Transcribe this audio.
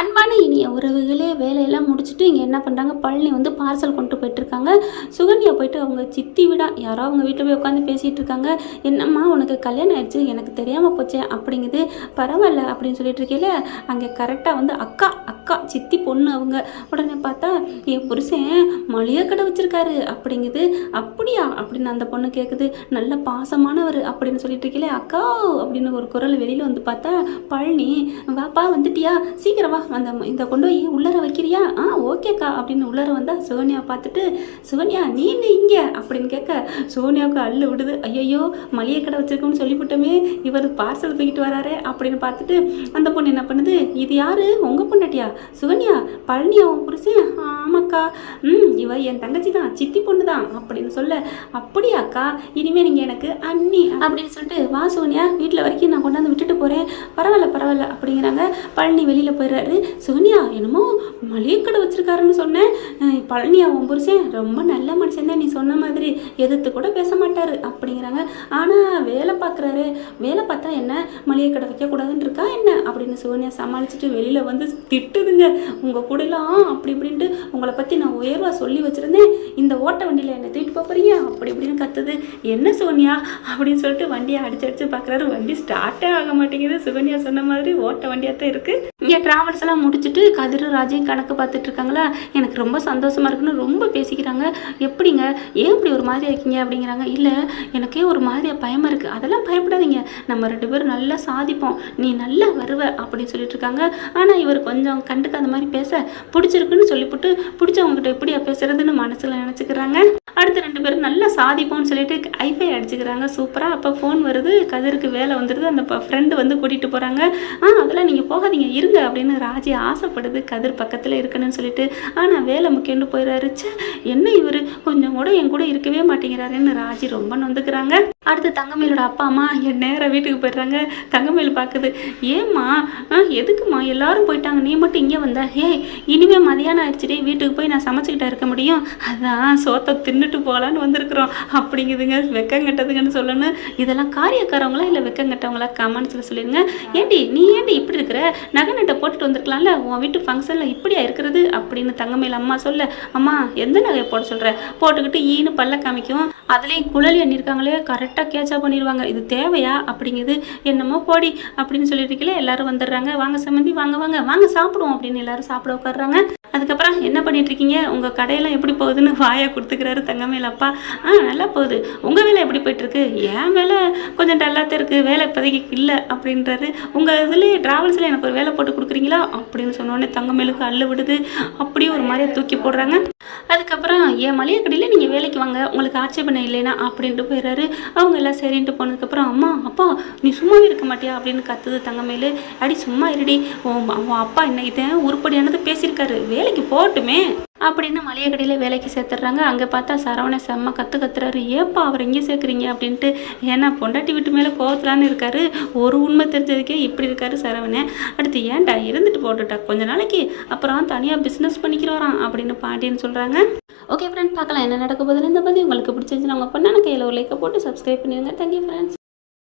அன்பான இனிய உறவுகளே, வேலையெல்லாம் முடிச்சுட்டு இங்கே என்ன பண்ணுறாங்க, பழனி வந்து பார்சல் கொண்டு போயிட்டுருக்காங்க. சுகன்யா போயிட்டு அவங்க சித்தி விட யாரோ அவங்க வீட்டில் போய் உட்காந்து பேசிகிட்டு இருக்காங்க. என்னம்மா உனக்கு கல்யாணம் ஆயிடுச்சு, எனக்கு தெரியாமல் போச்சே அப்படிங்குது. பரவாயில்ல அப்படின்னு சொல்லிட்டு இருக்கேல, அங்கே கரெக்டாக வந்து அக்கா அக்கா சித்தி பொண்ணு அவங்க. உடனே பார்த்தா என் புருஷன் மளிகை கடை வச்சுருக்காரு அப்படிங்குது. அப்படியா அப்படின்னு அந்த பொண்ணு கேட்குது. நல்ல பாசமானவர் அப்படின்னு சொல்லிட்டு இருக்கேல, அக்கா அப்படின்னு ஒரு குரல் வெளியில் வந்து பார்த்தா பழனி, வாப்பா வந்துட்டியா, சீக்கிரம் வா, அந்த இந்த கொண்டு போய் உள்ளர வைக்கிறியா, ஓகேக்கா அப்படின்னு உள்ளர வந்தால் சோனியா பார்த்துட்டு, சோனியா நீ இங்கே அப்படின்னு கேட்க சோனியாவுக்கு அள்ளு விடுது. ஐயோ மளிகை கடை வச்சிருக்கோம்னு சொல்லிவிட்டோமே, இவர் பார்சல் தூக்கிட்டு வராரு அப்படின்னு பார்த்துட்டு அந்த பொண்ணு என்ன பண்ணுது, இது யாரு உங்கள் பொண்ணாட்டியா சுகன்யா, பழனியா உன் புருஷன், ஆமாக்கா, இவ என் தங்கச்சி தான், சித்தி பொண்ணு தான் அப்படின்னு சொல்ல, அப்படியாக்கா இனிமேல் நீங்கள் எனக்கு அண்ணி அப்படின்னு சொல்லிட்டு, வா சோனியா வீட்டில் வரைக்கும் நான் கொண்டாந்து விட்டுட்டு போகிறேன், பரவாயில்ல பரவாயில்ல அப்படிங்கிறாங்க. பழனி வெளியில் போயிடுறாரு. சுகன்யா என்னமோ மளிகை கடை வச்சிருக்காருன்னு சொன்னேன், பழனியா உன் புருஷன் ரொம்ப நல்ல மனுஷன் தான், நீ சொன்ன மாதிரி எதிர்த்து கூட பேச மாட்டாரு அப்படிங்கிறாங்க. ஆனால் வேலை பார்க்குறாரு, வேலை பார்த்தா என்ன மளிகை கடை வைக்கக்கூடாதுன்னு இருக்கா என்ன அப்படின்னு சுகன்யா சமாளிச்சுட்டு வெளியில் வந்து திட்டுதுங்க. உங்கள் கூடலாம் அப்படி இப்படின்ட்டு உங்களை பற்றி நான் உயர்வாக சொல்லி வச்சுருந்தேன், இந்த ஓட்ட வண்டியில் என்னை தூக்கிட்டு போகிறீங்க அப்படி இப்படின்னு கத்துது. என்ன சோனியா அப்படின்னு சொல்லிட்டு வண்டியை அடிச்சு பார்க்குறாரு. வண்டி ஸ்டார்ட்டே ஆக மாட்டேங்குது. சுகன்யா சொன்ன மாதிரி ஓட்ட வண்டியாக தான் இருக்குது. இங்கே ட்ராவல்ஸ் எல்லாம் முடிச்சுட்டு கதிர் ராஜையும் கணக்கு பார்த்துட்டு இருக்காங்களா. எனக்கு ரொம்ப சந்தோஷமாக இருக்குன்னு ரொம்ப பேசிக்கிறாங்க. எப்படிங்க ஏன் இப்படி ஒரு மாதிரியாக இருக்கீங்க அப்படிங்கிறாங்க. இல்லை எனக்கே ஒரு மாதிரியாக பயமாக இருக்குது. அதெல்லாம் பயப்படாதீங்க, நம்ம 2 பேரும் நல்லா சாதிப்போம், நீ நல்லா வருவ அப்படின்னு சொல்லிட்டு இருக்காங்க. ஆனால் இவர் கொஞ்சம் கண்டுக்காத மாதிரி பேச, பிடிச்சிருக்குன்னு சொல்லிவிட்டு பிடிச்சவங்ககிட்ட எப்படியா பேசுறதுன்னு மனசில் நினச்சிக்கிறாங்க. அடுத்து 2 பேரும் நல்லா சாதிப்போம்னு சொல்லிட்டு ஐஃபை அடிச்சுக்கிறாங்க. சூப்பராக. அப்போ ஃபோன் வருது, கதிருக்கு வேலை வந்துடுது. அந்த ஃப்ரெண்டு வந்து கூட்டிகிட்டு போகிறாங்க. அதெல்லாம் நீங்கள் போகாதீங்க இருங்க அப்படின்னு ராஜி ஆசைப்படுது, கதிர் பக்கத்தில் இருக்கணும்னு சொல்லிட்டு. ஆனால் வேலை முக்கியம்னு போயிடுறாரு. என்ன இவர் கொஞ்சம் கூட என் கூட இருக்கவே மாட்டேங்கிறாருன்னு ராஜி ரொம்ப நொந்துக்கிறாங்க. அடுத்து தங்கமேலோட அப்பா அம்மா என் நேராக வீட்டுக்கு போயிடுறாங்க. தங்கமேல் பார்க்குது, ஏம்மா எதுக்குமா எல்லாரும் போயிட்டாங்க, நீ மட்டும் இங்கே வந்த, இனிமேல் மதியானம் ஆயிடுச்சுடே, வீட்டுக்கு போய் நான் சமைச்சிக்கிட்டா இருக்க முடியும், அதான் சோத்தை தின்னுட்டு போகலான்னு வந்திருக்கிறோம் அப்படிங்குதுங்க. வெக்கங்கட்டதுங்கன்னு சொல்லணும். இதெல்லாம் காரியக்காரவங்களா இல்லை வெக்கங்கட்டவங்களா கமெண்ட்ஸில் சொல்லிடுங்க. நீ ஏண்டி இப்படி இருக்கிற, நகை நட்டை போட்டுட்டு வந்திருக்கலாம்ல, உன் வீட்டு ஃபங்க்ஷனில் இப்படியா இருக்கிறது அப்படின்னு தங்கமேல் அம்மா சொல்ல, அம்மா எந்த நகையை போட சொல்கிற, போட்டுக்கிட்டு ஈன்னு பல்ல காமிக்கும், அதுலேயும் குழலி எண்ணிருக்காங்களே கரெக்டாக கேட்சா பண்ணிடுவாங்க, இது தேவையா அப்படிங்குது. என்னமோ போடி அப்படின்னு சொல்லிட்டு எல்லாரும் வந்துடுறாங்க. வாங்க சம்மந்தி வாங்க வாங்க வாங்க சாப்பிடுவோம் அப்படின்னு எல்லாரும் சாப்பிட உட்காடுறாங்க. அதுக்கப்புறம் என்ன பண்ணிட்டு இருக்கீங்க, உங்கள் கடையெல்லாம் எப்படி போகுதுன்னு வாயை கொடுத்துக்கிறாரு தங்கமேல் அப்பா. நல்லா போகுது, உங்கள் வேலை எப்படி போயிட்டுருக்கு, என் வேலை கொஞ்சம் டல்லாக இருக்குது, வேலை இப்போதைக்கு இல்லை அப்படின்றாரு. உங்கள் இதுலேயே ட்ராவல்ஸில் எனக்கு ஒரு வேலை போட்டு கொடுக்குறீங்களா அப்படின்னு சொன்னோடனே தங்கமேலுக்கு அள்ளு விடுது. அப்படியே ஒரு மாதிரியாக தூக்கி போடுறாங்க. அதுக்கப்புறம் என் மளிகை கடையில் நீங்கள் வேலைக்கு வாங்க, உங்களுக்கு ஆட்சேபனை இல்லைனா அப்படின்ட்டு போயிடுறாரு. அவங்க எல்லாம் சரின்ட்டு போனதுக்கப்புறம், அம்மா அப்பா நீ சும்மாவே இருக்க மாட்டியா அப்படின்னு கத்துது தங்கமேல். அடி சும்மா இருடி, அவன் அப்பா இன்னைக்கு உருப்படியானது பேசியிருக்காரு, வேலைக்கு போட்டுமே அப்படின்னு மளிகை கடையில் வேலைக்கு சேர்த்துட்றாங்க. அங்கே பார்த்தா சரவணை செம்ம கத்துறாரு. ஏப்பா அவர் எங்கே சேர்க்குறீங்க அப்படின்ட்டு. ஏன்னா பொண்டாட்டி வீட்டு மேலே கோவத்தலான்னு இருக்காரு. ஒரு உண்மை தெரிஞ்சதுக்கே இப்படி இருக்காரு சரவணை. அடுத்து ஏன்டா இருந்துட்டு போட்டுட்டா கொஞ்ச நாளைக்கு, அப்புறம் தனியாக பிஸ்னஸ் பண்ணிக்கிறோம் அப்படின்னு பாட்டின்னு சொல்கிறாங்க. ஓகே ஃப்ரெண்ட், பார்க்கலாம் என்ன நடக்க போகுதுன்னு. இந்த பதிவு உங்களுக்கு பிடிச்சிருந்துச்சுன்னா உங்கள் பொண்ணான கையில் ஒரு லைக்கை போட்டு சப்ஸ்கிரைப் பண்ணிடுங்க. Thank you friends.